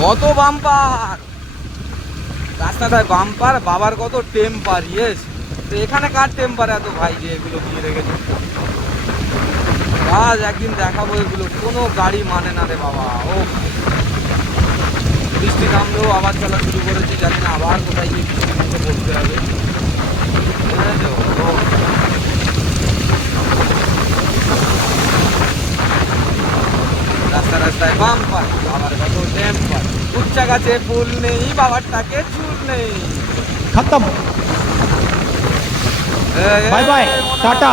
কত বাম্পার রাস্তাটায়, বাম্পার বাবার কত টেম্পার। ইয়েস, তো এখানে কার টেম্পার এত ভাই যে এগুলো দিয়ে রেখেছে? আজ একদিন দেখাবো এগুলো, কোনো গাড়ি মানে না রে বাবা। ও বৃষ্টি নামলেও আবার চলা শুরু করেছি, জানি না আবার কোথায় গিয়ে বৃষ্টির মুখে পড়তে হবে। রাস্তা রাস্তায় বাম্পার, বাবার কত টেম্পার। উচ্চা গাছে ফুল নেই, বাবারটাকে চুল নেই। खत्म। Bye bye, tata,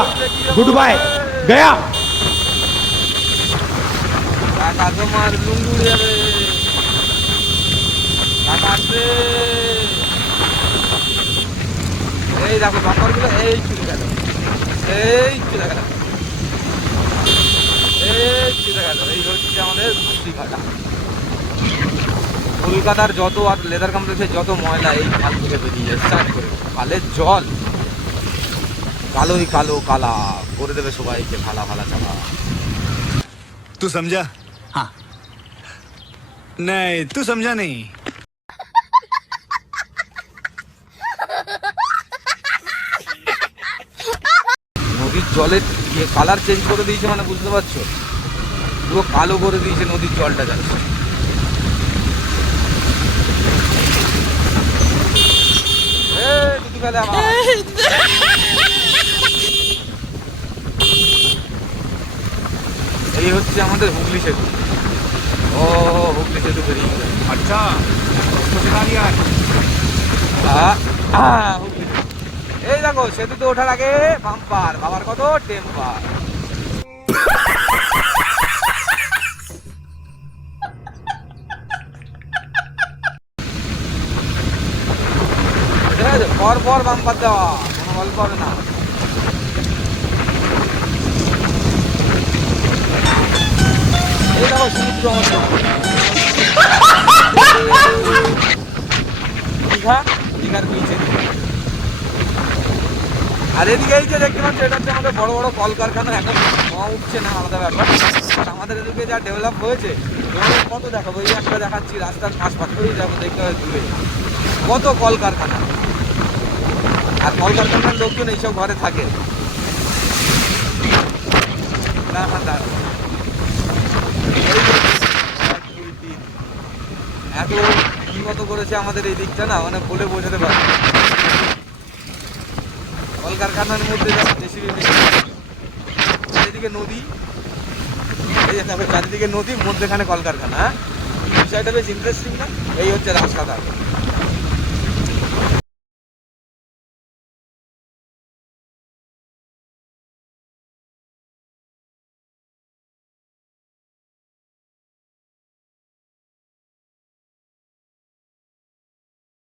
goodbye, गया। টাকা তোমার লুঙ্গি উড়ে যাবে। টাকা আসবে। এই দেখো বাম্পার গুলো, এই চুলে গেল, এই চুলে গেল, এই চুলে গেল। এই হচ্ছে আমাদের ঘাটা। কলকাতার যত আর লেদার কমপ্লেক্সের যত ময়লা এই খাল থেকে বেরিয়ে যায় স্টার্ট করে। খালের জল কালোই কালো, কালা করে দেবে সবাইকে, ভালা ভালা চালা। तू समझा? हाँ। नहीं, तू समझा नहीं। নদীর জলের কালার চেঞ্জ করে দিয়েছে, মানে বুঝতে পারছো, পুরো কালো করে দিয়েছে নদীর জলটা যাচ্ছে। এই হচ্ছে আমাদের হুগলি সেতু। ও হুগলি সেতু বেরিয়ে গেছে। अच्छा, उसको सिखा दिया है। হুগলি সেতু। এই দেখো সেতুতে ওঠার আগে বাম্পার, বাবার কত টেম্পার। ঠিক আছে, পর পর বাম্পার দেওয়া, কোনো গল্প হবে না। এই দেখো সমুদ্র দীঘা, দীঘার বিচে। আর এদিকে এই যে দেখতে পাচ্ছি, এটা হচ্ছে আমাদের বড় বড় কলকারখানা। এখন ধোঁয়া উঠছে না, আলাদা ব্যাপার। আমাদের এদিকে যা ডেভেলপ হয়েছে, কত দেখাবো, এই একটা দেখাচ্ছি, রাস্তার পাশ করেই যাবো, দেখতে হয় দূরে কত কলকারখানা। আর কলকারখানার লোকজন এইসব ঘরে থাকে না। এত উন্নত করেছে আমাদের এই দিকটা না, মানে বলে বোঝাতে পারছি। কলকারখানার মধ্যে চারিদিকে নদী, এই যে চারিদিকে নদী, মধ্যেখানে কলকারখানা। বিষয়টা বেশ ইন্টারেস্টিং না? এই হচ্ছে রাস্তাটা।